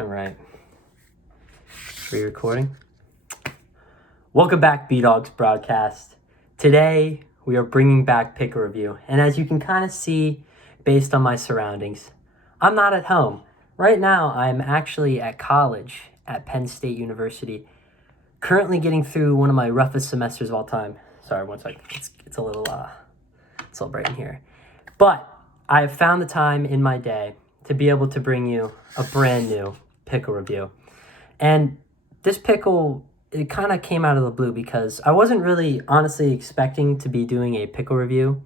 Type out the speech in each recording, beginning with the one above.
All right. Re-recording. Welcome back, bigggg broadcast. Today, we are bringing back pickle review. And as you can kind of see, based on my surroundings, I'm not at home. Right now, I'm actually at college at Penn State University, currently getting through one of my roughest semesters of all time. Sorry, one second. It's a little bright in here. But I have found the time in my day to be able to bring you a brand new pickle review. And this pickle, it kind of came out of the blue because I wasn't really honestly expecting to be doing a pickle review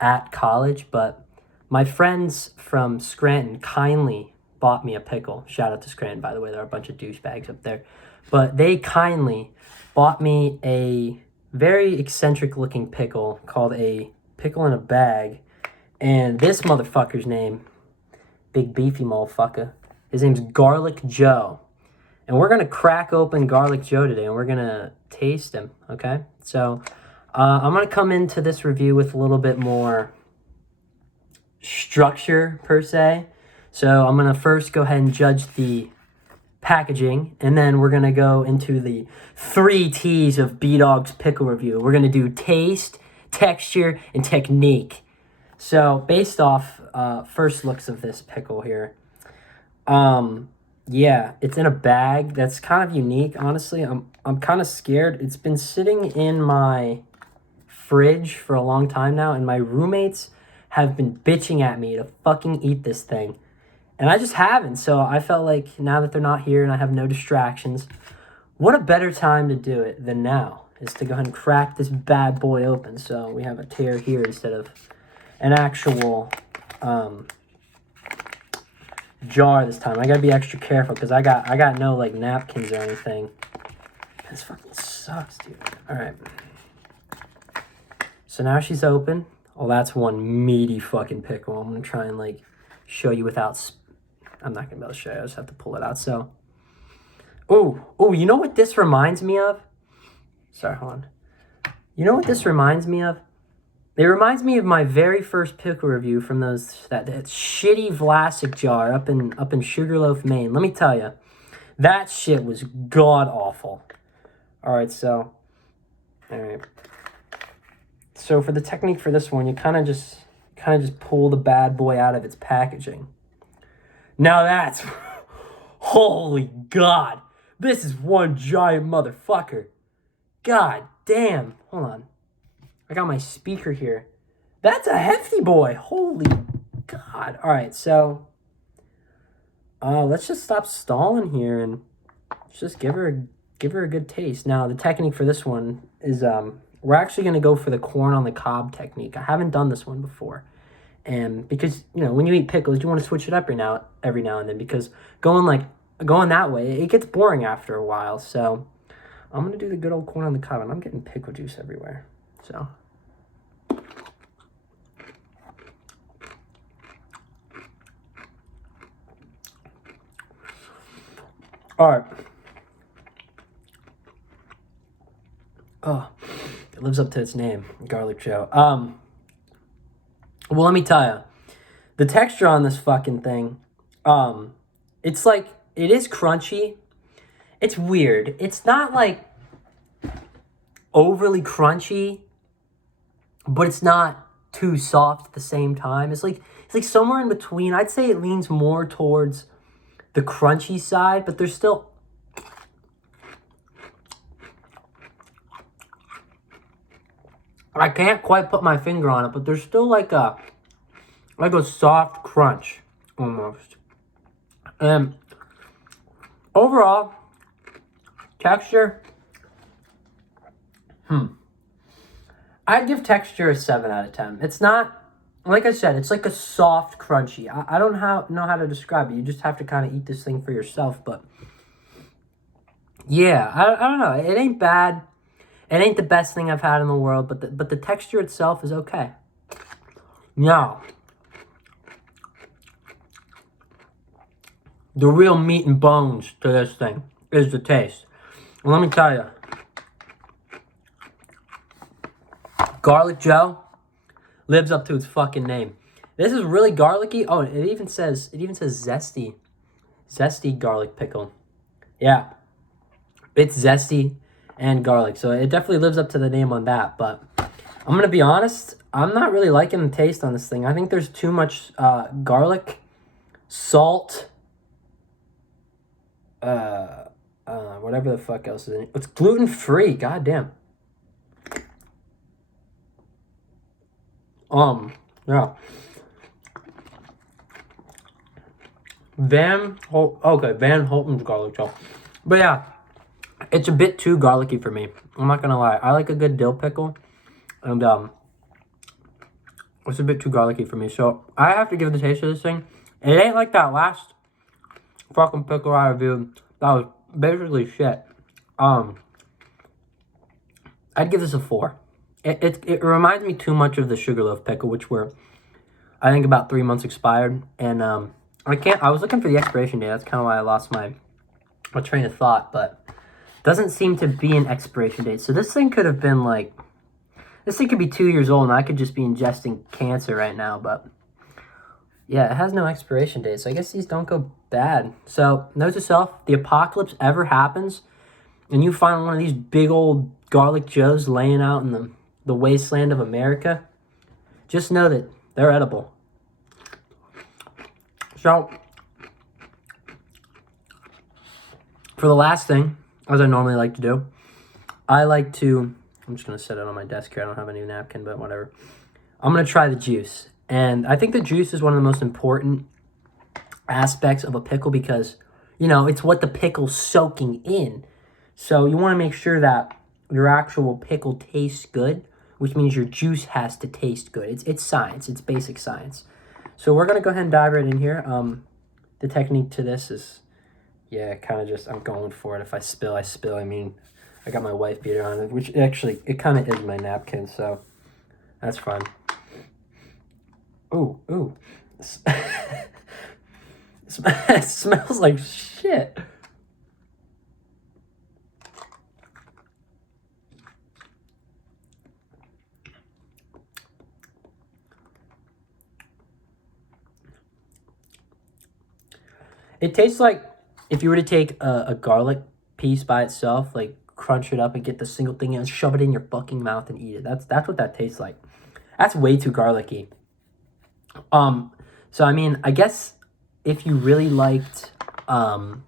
at college, but my friends from Scranton kindly bought me a pickle. Shout out to Scranton, by the way. There are a bunch of douchebags up there. But they kindly bought me a very eccentric looking pickle called a pickle in a bag. And this motherfucker's name, big beefy motherfucker, his name's Garlic Joe. And we're going to crack open Garlic Joe today, and we're going to taste him, okay? So I'm going to come into this review with a little bit more structure, per se. So I'm going to first go ahead and judge the packaging, and then we're going to go into the 3 T's of biggg's pickle review. We're going to do taste, texture, and technique. So based off first looks of this pickle here, yeah, it's in a bag. That's kind of unique, honestly. I'm kind of scared. It's been sitting in my fridge for a long time now, and my roommates have been bitching at me to fucking eat this thing. And I just haven't, so I felt like now that they're not here and I have no distractions, what a better time to do it than now, is to go ahead and crack this bad boy open. So we have a tear here instead of an actual jar this time. I gotta be extra careful because I got no like napkins or anything. This fucking sucks, dude. All right. So now she's open. Oh, that's one meaty fucking pickle. I'm gonna try and like show you without. I'm not gonna be able to show you. I just have to pull it out. So, oh, you know what this reminds me of? Sorry, hold on. You know what this reminds me of? It reminds me of my very first pickle review from that shitty Vlasic jar up in Sugarloaf, Maine. Let me tell you, that shit was god awful. All right. So for the technique for this one, you kind of just pull the bad boy out of its packaging. Now that's holy god, this is one giant motherfucker. God damn. Hold on. I got my speaker here. That's a hefty boy. Holy God. All right, so let's just stop stalling here and just give her a good taste. Now, the technique for this one is we're actually going to go for the corn on the cob technique. I haven't done this one before. And because, you know, when you eat pickles, you want to switch it up every now and then, because going that way, it gets boring after a while. So I'm going to do the good old corn on the cob, and I'm getting pickle juice everywhere. So, all right. Oh, it lives up to its name, Garlic Joe. Well, let me tell you, the texture on this fucking thing, it's like, it is crunchy. It's weird. It's not like overly crunchy, but it's not too soft at the same time. It's like somewhere in between. I'd say it leans more towards the crunchy side, but there's still I can't quite put my finger on it, but there's still like a soft crunch almost. And overall texture, I'd give texture a 7 out of 10. It's not, like I said, it's like a soft crunchy. I don't know how to describe it. You just have to kind of eat this thing for yourself. But yeah, I don't know. It ain't bad. It ain't the best thing I've had in the world, but the texture itself is okay. Now, the real meat and bones to this thing is the taste. And let me tell you, Garlic Joe lives up to its fucking name. This is really garlicky. Oh, it even says zesty Zesty garlic pickle. Yeah, it's zesty and garlic, so it definitely lives up to the name on that. But I'm going to be honest, I'm not really liking the taste on this thing. I think there's too much garlic, salt, whatever the fuck else is in it. It's gluten-free, goddamn. Yeah. Van Holten's garlic gel. But yeah, it's a bit too garlicky for me. I'm not gonna lie. I like a good dill pickle, and it's a bit too garlicky for me. So I have to give the taste of this thing. It ain't like that last fucking pickle I reviewed. That was basically shit. I'd give this a 4. It reminds me too much of the Sugarloaf pickle, which were, I think, about 3 months expired. And I was looking for the expiration date. That's kind of why I lost my train of thought. But doesn't seem to be an expiration date. So this thing could have been like, this thing could be 2 years old and I could just be ingesting cancer right now. But yeah, it has no expiration date. So I guess these don't go bad. So note to self, the apocalypse ever happens and you find one of these big old garlic joes laying out in the wasteland of America, just know that they're edible. So, for the last thing, as I normally like to do, I'm just going to set it on my desk here. I don't have any napkin, but whatever. I'm going to try the juice. And I think the juice is one of the most important aspects of a pickle because, it's what the pickle's soaking in. So you want to make sure that your actual pickle tastes good, which means your juice has to taste good. It's science. It's basic science. So we're going to go ahead and dive right in here. The technique to this is, kind of just, I'm going for it. If I spill, I spill. I mean, I got my wife beater on it, which actually, it kind of is my napkin, so that's fine. Ooh. It smells like shit. It tastes like if you were to take a garlic piece by itself, like crunch it up and get the single thing and shove it in your fucking mouth and eat it. That's what that tastes like. That's way too garlicky. So I mean, I guess if you really liked garlic,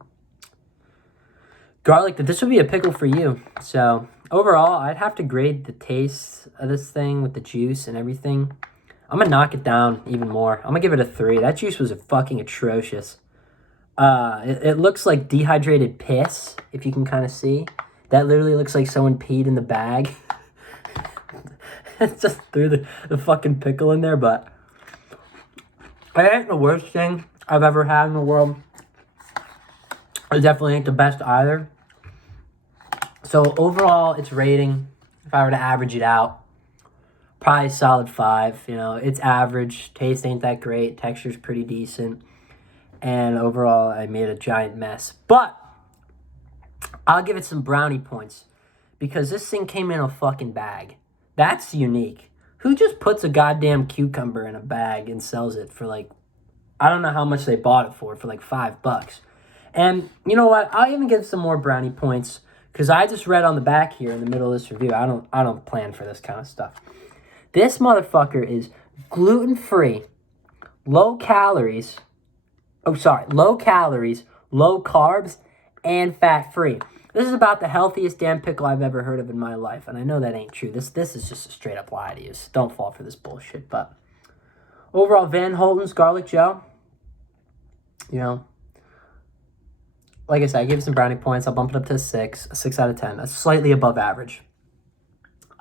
that this would be a pickle for you. So overall, I'd have to grade the taste of this thing with the juice and everything. I'm gonna knock it down even more. I'm gonna give it a 3. That juice was fucking atrocious. It looks like dehydrated piss, if you can kind of see. That literally looks like someone peed in the bag. It's just threw the fucking pickle in there, but it ain't the worst thing I've ever had in the world. It definitely ain't the best either. So overall, its rating, if I were to average it out, probably a solid 5. It's average. Taste ain't that great. Texture's pretty decent. And overall, I made a giant mess. But I'll give it some brownie points because this thing came in a fucking bag. That's unique. Who just puts a goddamn cucumber in a bag and sells it for like, I don't know how much they bought it for like $5. And you know what? I'll even give some more brownie points because I just read on the back here in the middle of this review. I don't plan for this kind of stuff. This motherfucker is gluten-free, low calories, low carbs, and fat-free. This is about the healthiest damn pickle I've ever heard of in my life, and I know that ain't true. This is just a straight-up lie to you. So don't fall for this bullshit. But overall, Van Holten's garlic gel, like I said, I gave it some brownie points. I'll bump it up to a 6 out of 10. That's slightly above average.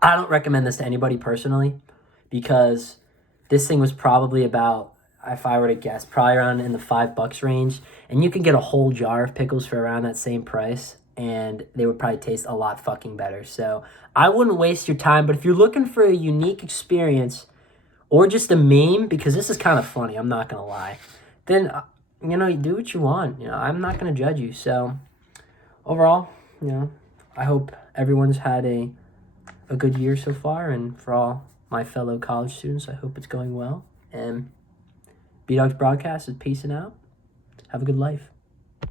I don't recommend this to anybody personally because this thing was probably about, if I were to guess, probably around in the $5 range. And you could get a whole jar of pickles for around that same price, and they would probably taste a lot fucking better. So I wouldn't waste your time, but if you're looking for a unique experience or just a meme, because this is kind of funny, I'm not going to lie, then, you do what you want. I'm not going to judge you. So overall, I hope everyone's had a good year so far, and for all my fellow college students, I hope it's going well. And bigggg Broadcast is peacing out. Have a good life.